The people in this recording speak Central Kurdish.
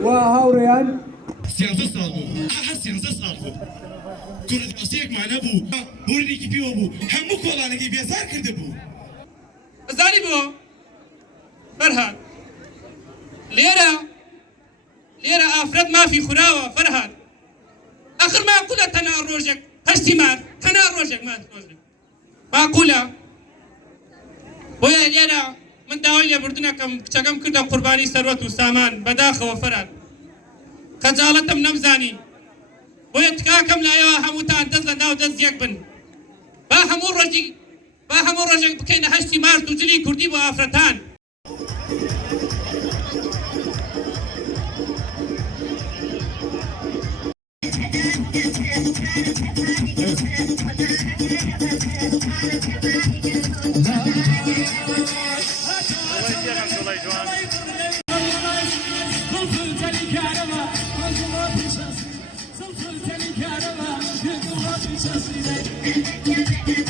وهاوريان سياسة صالحو أحد سياسة صالحو كل دراسيك معنا بو بورني كي بو هم كولانا كي بيزار كرد بو زاني بو فرهاد ليرة أفراد ما في خراوة فرهاد آخر ما أقولها تنا روجك هشتمار تنا روجك ما روجك ما أقولها ويا ليرة من داوية بردنا كم كده قرباني ثروة وسامان بداخة وفراد خجالة من نمزاني ويتكاكم لا يا حموتان دزل ناو دز يكبن با همون رجل بكينا هشتي مار تجري كردي وافرتان Thank you.